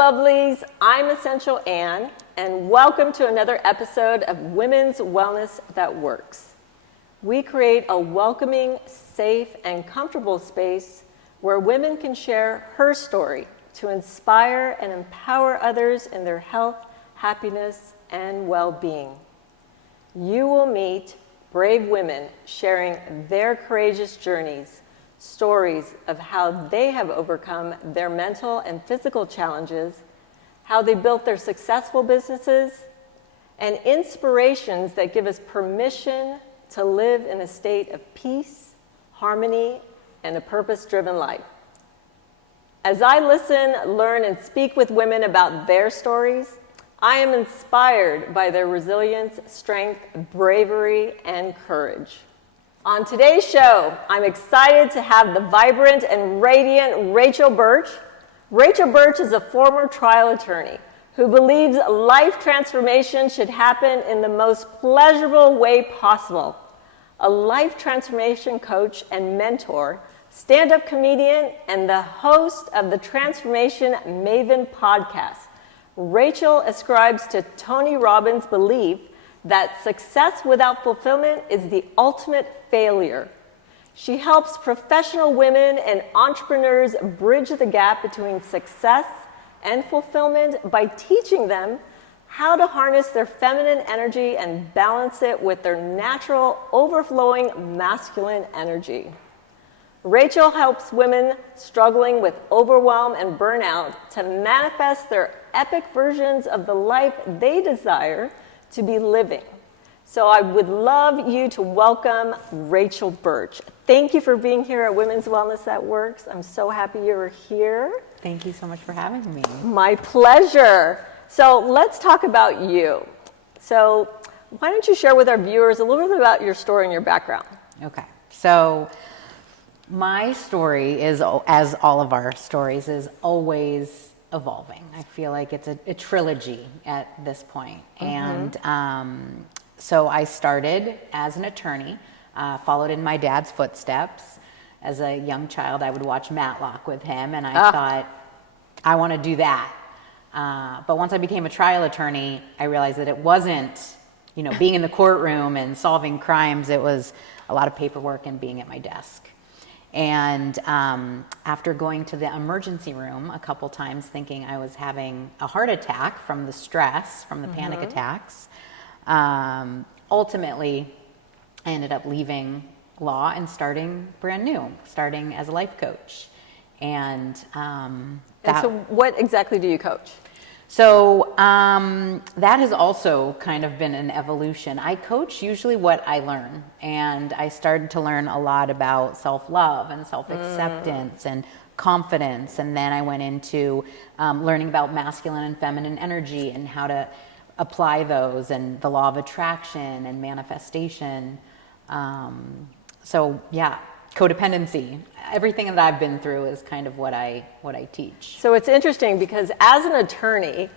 lovelies. I'm Essential Ann, and welcome to another episode of Women's Wellness That Works. We create a welcoming, safe, and comfortable space where women can share her story to inspire and empower others in their health, happiness, and well-being. You will meet brave women sharing their courageous journeys, stories of how they have overcome their mental and physical challenges, how they built their successful businesses, and inspirations that give us permission to live in a state of peace, harmony, and a purpose-driven life. As I listen, learn, and speak with women about their stories, I am inspired by their resilience, strength, bravery, and courage. On today's show, I'm excited to have the vibrant and radiant Rachel Burch. Rachel Burch is a former trial attorney who believes life transformation should happen in the most pleasurable way possible. A life transformation coach and mentor, stand-up comedian, and the host of the Transformation Maven Podcast. Rachel ascribes to Tony Robbins' belief that success without fulfillment is the ultimate failure. She helps professional women and entrepreneurs bridge the gap between success and fulfillment by teaching them how to harness their feminine energy and balance it with their natural, overflowing masculine energy. Rachel helps women struggling with overwhelm and burnout to manifest their epic versions of the life they desire to be living. So I would love you to welcome Rachel Burch. Thank you for being here at Women's Wellness That Works. I'm so happy you're here. Thank you so much for having me. My pleasure. So let's talk about you. So why don't you share with our viewers a little bit about your story and your background? Okay. So my story is, as all of our stories, is always evolving. I feel like it's a trilogy at this point. And so I started as an attorney, followed in my dad's footsteps. As a young child, I would watch Matlock with him, and I thought, I want to do that. But once I became a trial attorney, I realized that it wasn't, being in the courtroom and solving crimes. It was a lot of paperwork and being at my desk. And after going to the emergency room a couple times thinking I was having a heart attack from the stress, from the panic attacks, ultimately I ended up leaving law and starting brand new, starting as a life coach. And so what exactly do you coach? So that has also kind of been an evolution. I coach usually what I learn, and I started to learn a lot about self-love and self-acceptance and confidence, and then I went into learning about masculine and feminine energy and how to apply those, and the law of attraction and manifestation. So yeah, codependency. Everything that I've been through is kind of what I teach. So it's interesting because as an attorney,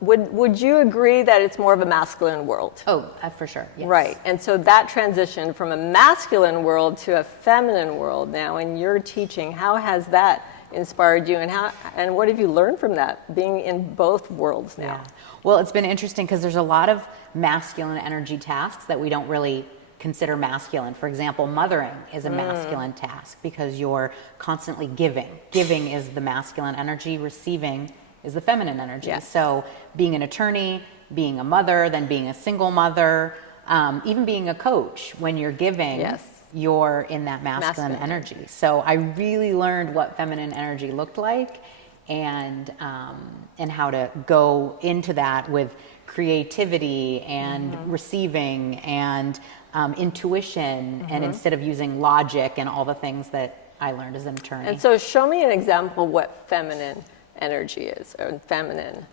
would you agree that it's more of a masculine world? Oh, for sure. Yes. Right. And so that transition from a masculine world to a feminine world now, and you're teaching, how has that inspired you, and what have you learned from that, being in both worlds now? Yeah. Well, it's been interesting because there's a lot of masculine energy tasks that we don't really consider masculine. For example, mothering is a masculine task because you're constantly giving. Giving is the masculine energy, receiving is the feminine energy. Yes. So being an attorney, being a mother, then being a single mother, even being a coach, when you're giving, you're in that masculine energy. So I really learned what feminine energy looked like, and how to go into that with creativity and receiving and intuition, and instead of using logic and all the things that I learned as an attorney. And so show me an example of what feminine energy is, or feminine.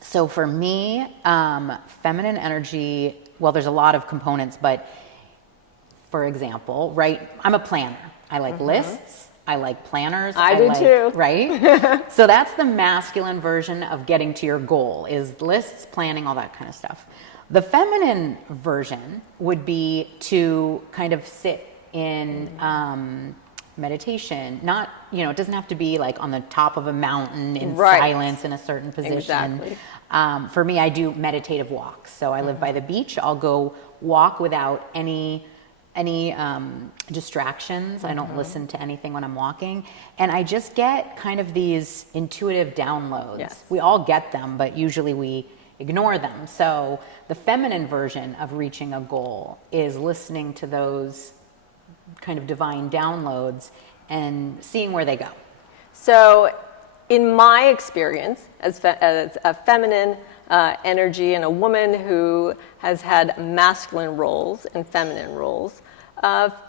So for me, feminine energy, well, there's a lot of components, but for example, right, I'm a planner. I like lists. I like planners. I do too. Right? So that's the masculine version of getting to your goal, is lists, planning, all that kind of stuff. The feminine version would be to kind of sit in meditation. Not, it doesn't have to be like on the top of a mountain in Right. silence in a certain position. Exactly. For me, I do meditative walks. So I live by the beach. I'll go walk without any distractions. I don't listen to anything when I'm walking. And I just get kind of these intuitive downloads. Yes. We all get them, but usually we ignore them. So the feminine version of reaching a goal is listening to those kind of divine downloads and seeing where they go. So in my experience as a feminine energy and a woman who has had masculine roles and feminine roles,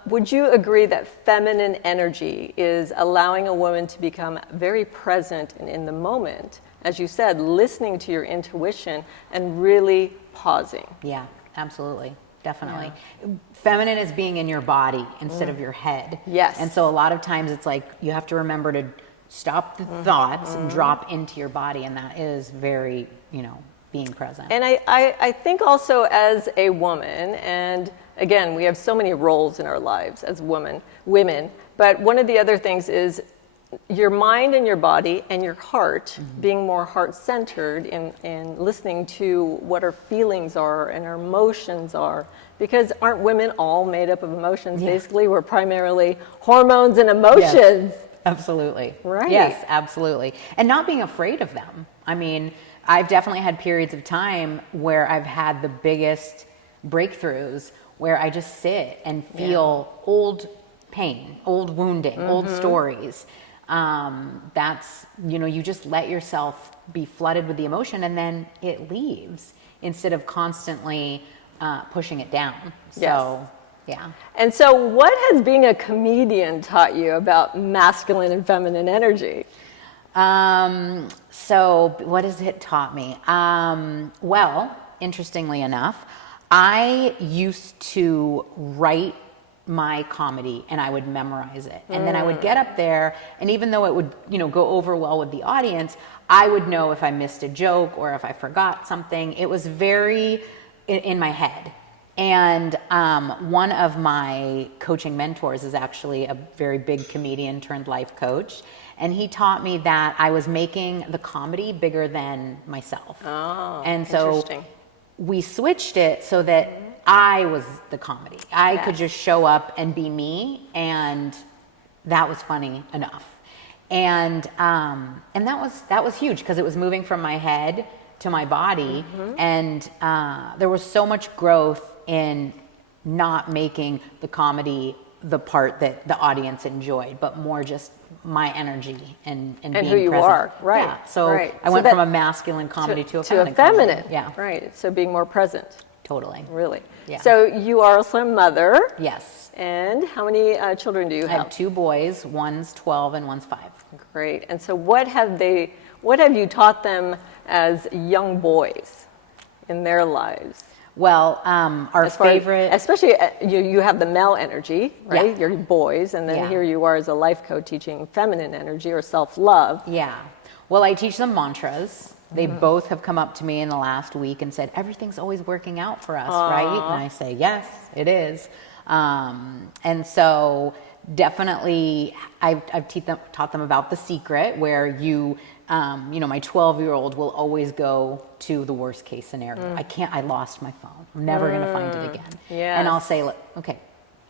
would you agree that feminine energy is allowing a woman to become very present and in the moment, as you said, listening to your intuition and really pausing? Yeah, absolutely. Definitely. Yeah. Feminine is being in your body instead of your head. Yes. And so a lot of times it's like you have to remember to stop the thoughts and drop into your body. And that is very, being present. And I think also as a woman, and again, we have so many roles in our lives as women, but one of the other things is your mind and your body and your heart being more heart-centered in listening to what our feelings are and our emotions are. Because aren't women all made up of emotions? Yeah. Basically, we're primarily hormones and emotions. Yes, absolutely. Right. Yes, absolutely. And not being afraid of them. I mean, I've definitely had periods of time where I've had the biggest breakthroughs where I just sit and feel old pain, old wounding, old stories. That's, you just let yourself be flooded with the emotion and then it leaves instead of constantly pushing it down. So, yeah. And so what has being a comedian taught you about masculine and feminine energy? So what has it taught me? Well, interestingly enough, I used to write my comedy and I would memorize it. And then I would get up there and even though it would, go over well with the audience, I would know if I missed a joke or if I forgot something. It was very in my head. And one of my coaching mentors is actually a very big comedian turned life coach. And he taught me that I was making the comedy bigger than myself. Oh, and so interesting. We switched it so that I was the comedy. I could just show up and be me, and that was funny enough. And that was huge because it was moving from my head to my body, and there was so much growth in not making the comedy the part that the audience enjoyed, but more just my energy and being who you present. are, right? Yeah. So right. I went from a masculine comedy to a feminine. Comedy. Yeah. Right. So being more present. Totally. Really. Yeah. So you are also a mother. Yes. And how many children do you have? I have 2 boys. One's 12 and one's 5. Great. And so what have you taught them as young boys in their lives? Well, our favorite... Especially you have the male energy, right? Yeah. You're boys, and then here you are as a life coach teaching feminine energy or self-love. Yeah. Well, I teach them mantras. They both have come up to me in the last week and said, everything's always working out for us, right? And I say, yes, it is. And so definitely I've taught them about The Secret, where my 12-year-old will always go to the worst case scenario. I lost my phone. I'm never going to find it again. Yes. And I'll say, okay,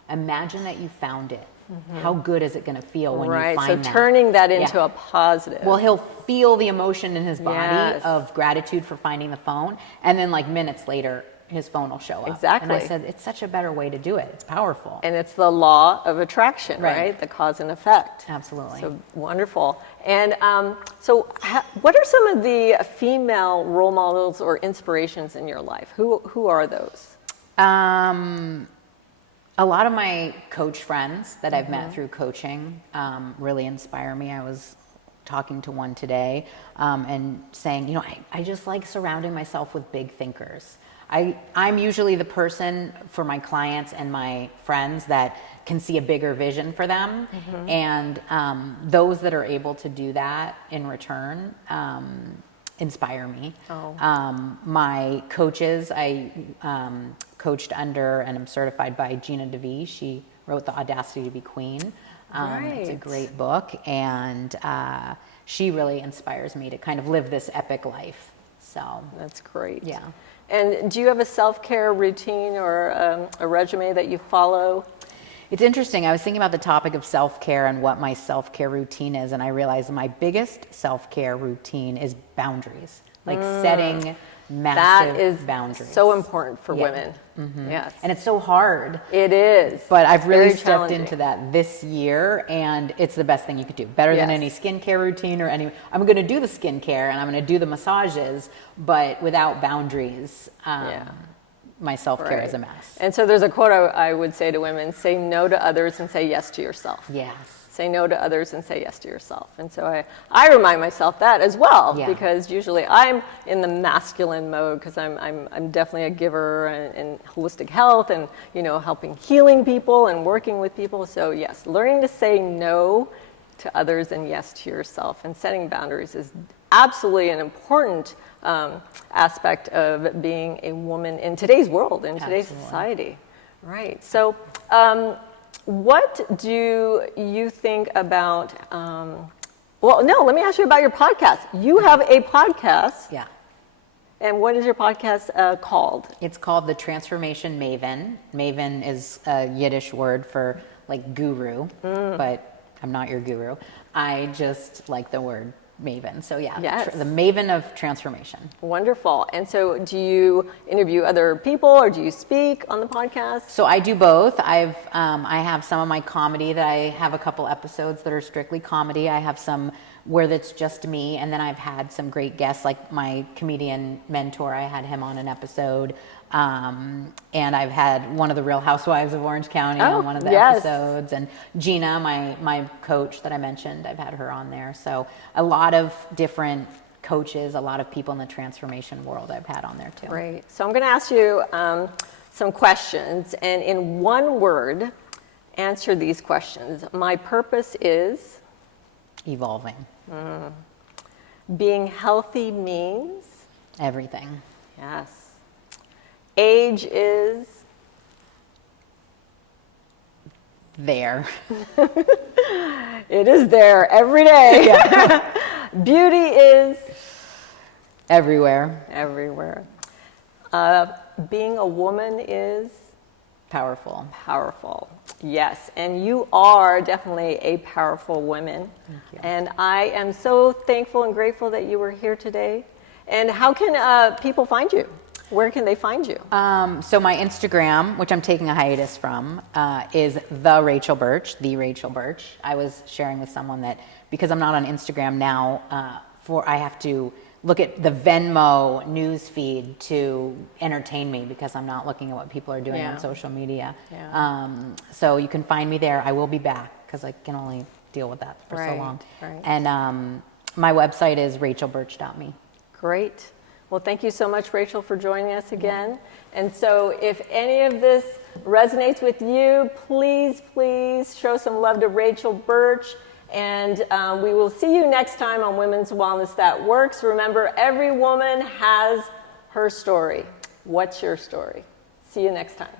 imagine that you found it. How good is it going to feel when you find that? So turning that into a positive. Well, he'll feel the emotion in his body of gratitude for finding the phone. And then minutes later, his phone will show up. Exactly. And I said, it's such a better way to do it. It's powerful. And it's the law of attraction, right? The cause and effect. Absolutely. So wonderful. And what are some of the female role models or inspirations in your life? Who are those? A lot of my coach friends that I've met through coaching really inspire me. I was talking to one today and saying, I just like surrounding myself with big thinkers. I'm usually the person for my clients and my friends that can see a bigger vision for them. And those that are able to do that in return inspire me. My coaches, I coached under and I'm certified by Gina DeVee. She wrote The Audacity to Be Queen. It's a Right. great book, and she really inspires me to kind of live this epic life. So, That's great. yeah. And do you have a self-care routine or a regimen that you follow? It's interesting. I was thinking about the topic of self-care and what my self-care routine is, and I realized my biggest self-care routine is boundaries, like setting massive That is boundaries. so important for Yeah. women. Yes. And it's so hard. It is. But I've really Very stepped challenging. into that this year, and it's the best thing you could do. Better than Yes. any skincare routine or any. I'm going to do the skincare and I'm going to do the massages, but without boundaries, my self-care Right. is a mess. And so there's a quote I would say to women: say no to others and say yes to yourself. Yes. Say no to others and say yes to yourself. And so I remind myself that as well, Yeah. because usually I'm in the masculine mode because I'm definitely a giver in holistic health and, helping healing people and working with people. So yes, learning to say no to others and yes to yourself and setting boundaries is absolutely an important aspect of being a woman in today's world, in today's Absolutely. society. Right. So, what do you think about? Well, no. Let me ask you about your podcast. You have a podcast, Yeah. and what is your podcast called? It's called the Transformation Maven. Maven is a Yiddish word for like guru, but I'm not your guru. I just like the word Maven. So yeah, Yes. the Maven of Transformation. Wonderful. And so, do you interview other people, or do you speak on the podcast? So I do both. I have some of my comedy that I have a couple episodes that are strictly comedy. I have some where that's just me, and then I've had some great guests, like my comedian mentor. I had him on an episode, and I've had one of the Real Housewives of Orange County on one of the yes. episodes, and Gina, my coach that I mentioned, I've had her on there. So a lot of different coaches, a lot of people in the transformation world I've had on there too. Great. So I'm going to ask you some questions, and in one word, answer these questions. My purpose is Evolving. being healthy means Everything. yes. Age is There. it is there every day. Beauty is Everywhere. everywhere. Being a woman is Powerful. powerful. Yes, and you are definitely a powerful woman. Thank you. And I am so thankful and grateful that you were here today. And how can people find you? Where can they find you? So my Instagram, which I'm taking a hiatus from, is the Rachel Burch. I was sharing with someone that because I'm not on Instagram now, I have to look at the Venmo news feed to entertain me because I'm not looking at what people are doing Yeah. on social media. Yeah. So you can find me there. I will be back because I can only deal with that for so Right, long. right. And my website is rachelburch.me. Great. Well, thank you so much, Rachel, for joining us again. And so if any of this resonates with you, please show some love to Rachel Burch. And we will see you next time on Women's Wellness That Works. Remember, every woman has her story. What's your story? See you next time.